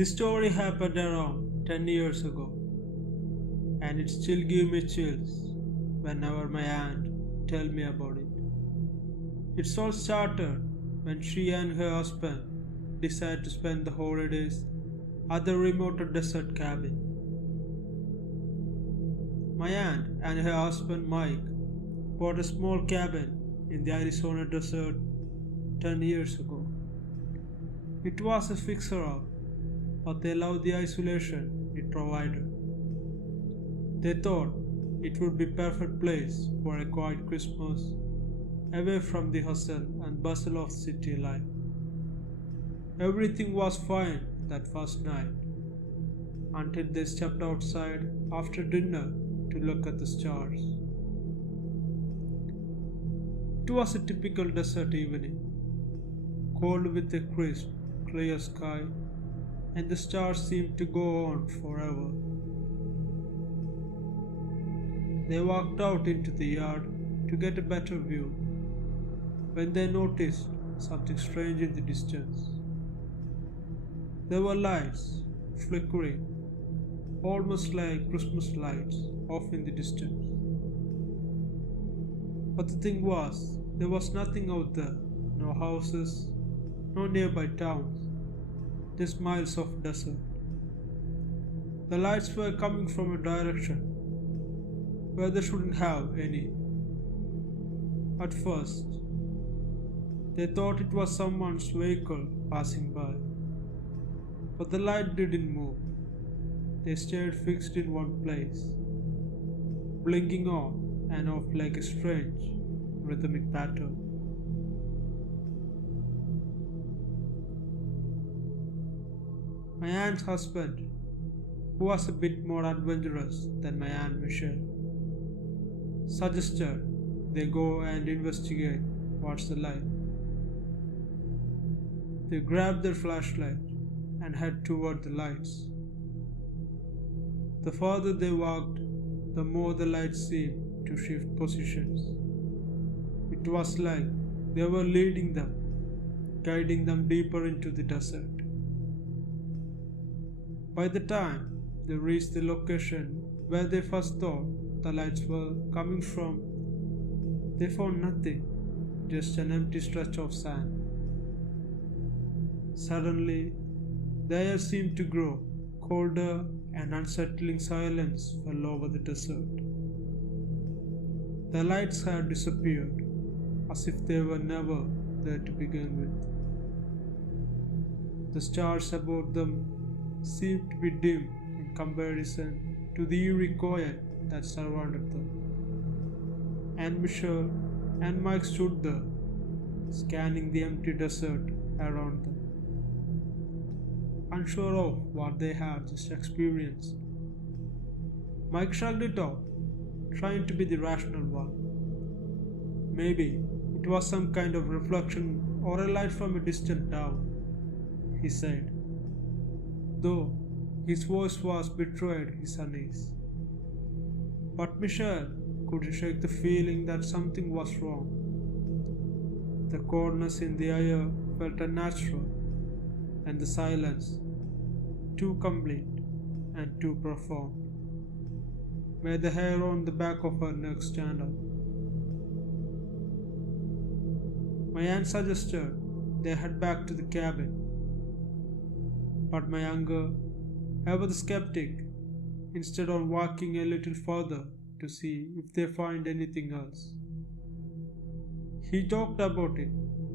This story happened around 10 years ago, and it still gives me chills whenever my aunt tells me about it. It all started when she and her husband decided to spend the holidays at the remote desert cabin. My aunt and her husband Mike bought a small cabin in the Arizona desert 10 years ago. It was a fixer-up, but they loved the isolation it provided. They thought it would be a perfect place for a quiet Christmas, away from the hustle and bustle of city life. Everything was fine that first night, until they stepped outside after dinner to look at the stars. It was a typical desert evening, cold with a crisp, clear sky, and the stars seemed to go on forever. They walked out into the yard to get a better view when they noticed something strange in the distance. There were lights flickering, almost like Christmas lights off in the distance. But the thing was, there was nothing out there, no houses, no nearby towns, just miles of desert. The lights were coming from a direction where they shouldn't have any. At first, they thought it was someone's vehicle passing by, but the light didn't move. They stayed fixed in one place, blinking on and off like a strange, rhythmic pattern. My aunt's husband, who was a bit more adventurous than my aunt Michelle, suggested they go and investigate what's the light. They grabbed their flashlight and head toward the lights. The farther they walked, the more the lights seemed to shift positions. It was like they were leading them, guiding them deeper into the desert. By the time they reached the location where they first thought the lights were coming from, they found nothing, just an empty stretch of sand. Suddenly, the air seemed to grow colder and unsettling silence fell over the desert. The lights had disappeared, as if they were never there to begin with. The stars above them seemed to be dim in comparison to the eerie quiet that surrounded them. And Michelle and Mike stood there, scanning the empty desert around them, unsure of what they had just experienced. Mike shrugged it off, trying to be the rational one. Maybe it was some kind of reflection or a light from a distant town, he said, though his voice was betrayed his unease. But Michelle couldn't shake the feeling that something was wrong. The coldness in the air felt unnatural, and the silence, too complete and too profound, made the hair on the back of her neck stand up. My aunt suggested they head back to the cabin, but my younger, ever the skeptic, instead of walking a little further to see if they find anything else. He talked about it,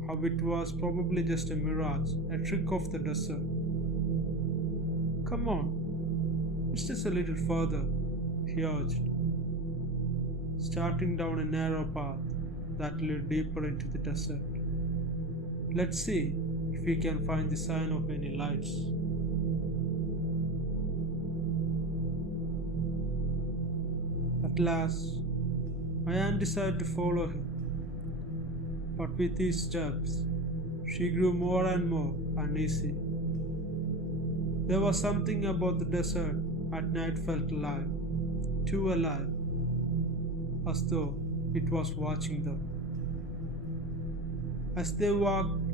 how it was probably just a mirage, a trick of the desert. Come on, it's just a little further, he urged, starting down a narrow path that led deeper into the desert. Let's see if we can find the sign of any lights. At last, my aunt decided to follow him, but with each steps, she grew more and more uneasy. There was something about the desert at night felt alive, too alive, as though it was watching them. As they walked,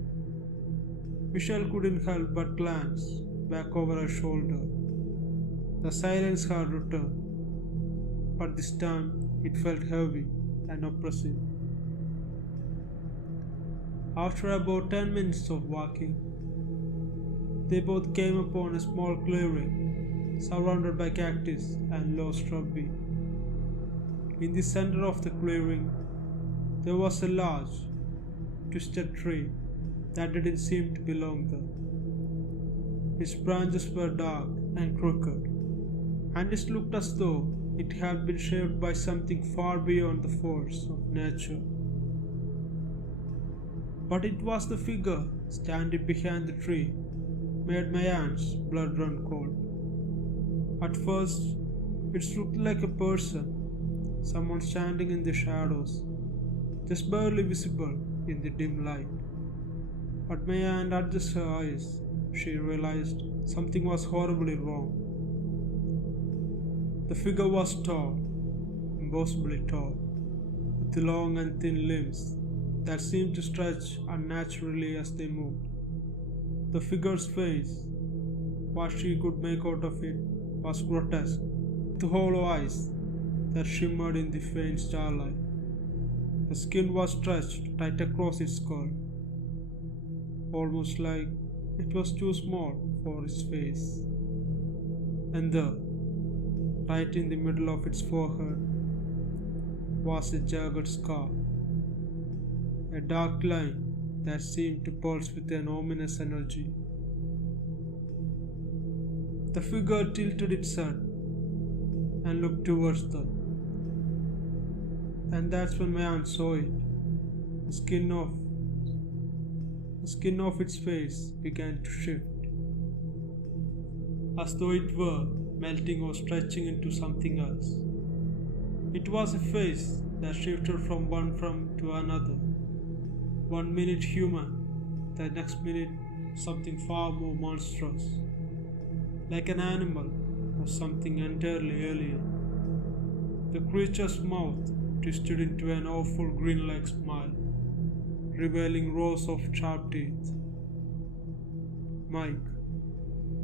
Michelle couldn't help but glance back over her shoulder. The silence had returned, but this time it felt heavy and oppressive. After about 10 minutes of walking, they both came upon a small clearing surrounded by cactus and low shrubbery. In the center of the clearing, there was a large, twisted tree that didn't seem to belong there. Its branches were dark and crooked, and it looked as though it had been shaped by something far beyond the force of nature. But it was the figure standing behind the tree made my aunt's blood run cold. At first, it looked like a person, someone standing in the shadows, just barely visible in the dim light. But my aunt adjusted her eyes. She realized something was horribly wrong. The figure was tall, impossibly tall, with long and thin limbs that seemed to stretch unnaturally as they moved. The figure's face, what she could make out of it, was grotesque, with hollow eyes that shimmered in the faint starlight. The skin was stretched tight across its skull, almost like it was too small for its face. And there, right in the middle of its forehead, was a jagged scar, a dark line that seemed to pulse with an ominous energy. The figure tilted its head and looked towards them, and that's when my aunt saw it. The skin of its face began to shift, as though it were melting or stretching into something else. It was a face that shifted from one form to another. 1 minute human, the next minute something far more monstrous, like an animal or something entirely alien. The creature's mouth twisted into an awful grin-like smile, revealing rows of sharp teeth. "Mike,"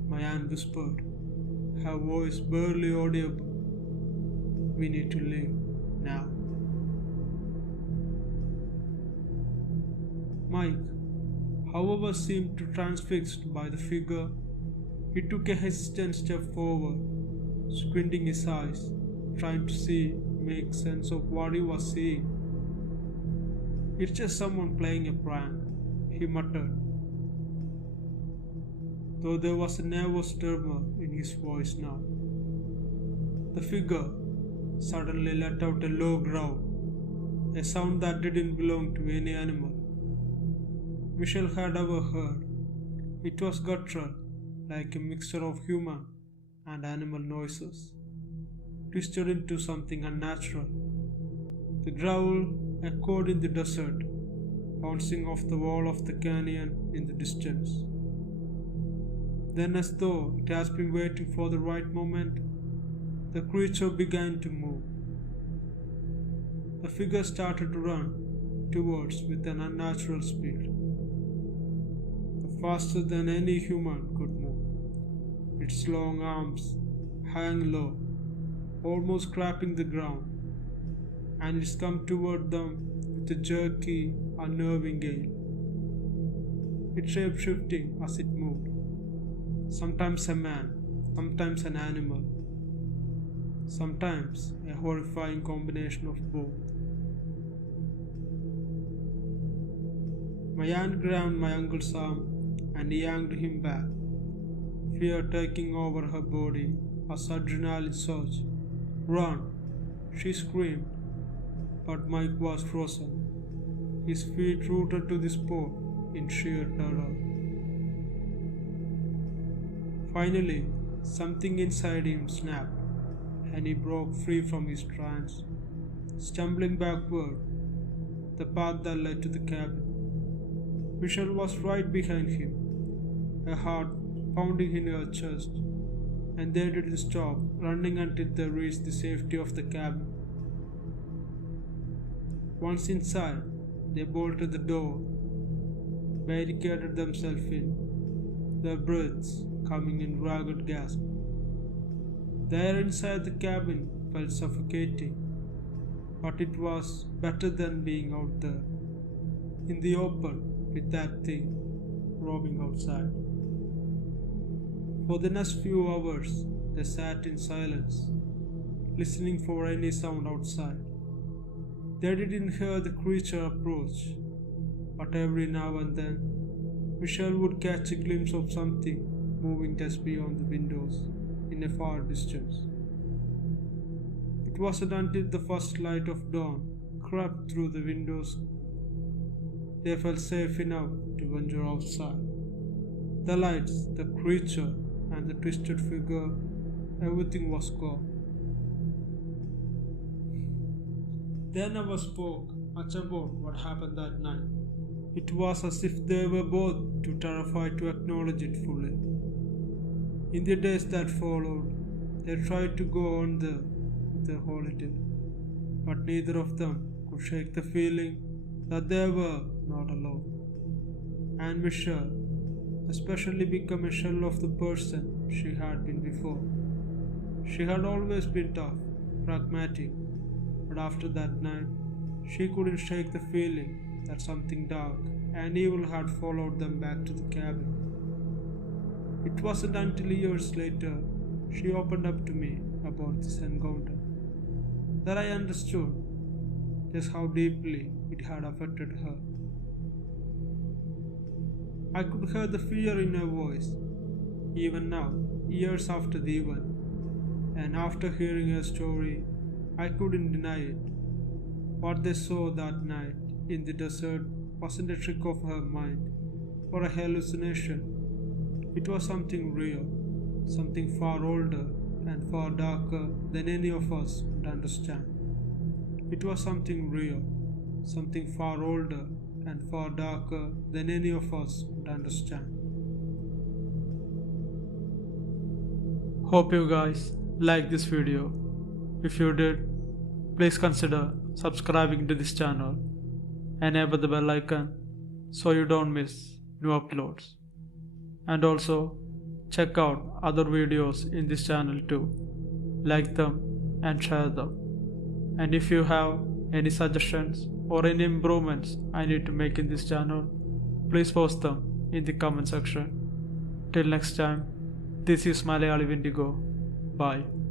my aunt whispered, her voice barely audible, "we need to leave now." Mike, however, seemed transfixed by the figure. He took a hesitant step forward, squinting his eyes, trying to make sense of what he was seeing. "It's just someone playing a prank," he muttered, though there was a nervous tremor in his voice now. The figure suddenly let out a low growl, a sound that didn't belong to any animal Michelle had ever heard. It was guttural, like a mixture of human and animal noises, twisted into something unnatural. The growl echoed in the desert, bouncing off the wall of the canyon in the distance. Then, as though it had been waiting for the right moment, the creature began to move. The figure started to run towards with an unnatural speed, faster than any human could move. Its long arms hung low, almost scraping the ground, and it came toward them with a jerky, unnerving gale. Its shape shifting as it moved, sometimes a man, sometimes an animal, sometimes a horrifying combination of both. My aunt grabbed my uncle's arm and yanked him back, fear taking over her body as adrenaline surged. "Run!" she screamed, but Mike was frozen, his feet rooted to the spot in sheer terror. Finally, something inside him snapped, and he broke free from his trance, stumbling backward, the path that led to the cabin. Michelle was right behind him, her heart pounding in her chest, and they didn't stop running until they reached the safety of the cabin. Once inside, they bolted the door, barricaded themselves in, their breaths coming in ragged gasps. The air inside the cabin felt suffocating, but it was better than being out there in the open with that thing roaming outside. For the next few hours, they sat in silence, listening for any sound outside. They didn't hear the creature approach, but every now and then, Michelle would catch a glimpse of something moving just beyond the windows in a far distance. It wasn't until the first light of dawn crept through the windows they felt safe enough to venture outside. The lights, the creature, and the twisted figure, everything was gone. They never spoke much about what happened that night. It was as if they were both too terrified to acknowledge it fully. In the days that followed, they tried to go on with the holiday, but neither of them could shake the feeling that they were not alone. And Michelle, especially, became a shell of the person she had been before. She had always been tough, pragmatic, but after that night, she couldn't shake the feeling that something dark and evil had followed them back to the cabin. It wasn't until years later she opened up to me about this encounter that I understood just how deeply it had affected her. I could hear the fear in her voice, even now, years after the event, and after hearing her story, I couldn't deny it. What they saw that night in the desert wasn't a trick of her mind or a hallucination. It was something real, something far older and far darker than any of us would understand. It was something real, something far older and far darker than any of us would understand. Hope you guys liked this video. If you did, please consider subscribing to this channel and enable the bell icon so you don't miss new uploads. And also check out other videos in this channel too. Like them and share them. And if you have any suggestions or any improvements I need to make in this channel, please post them in the comment section. Till next time, this is Malayali WENDIGO. Bye.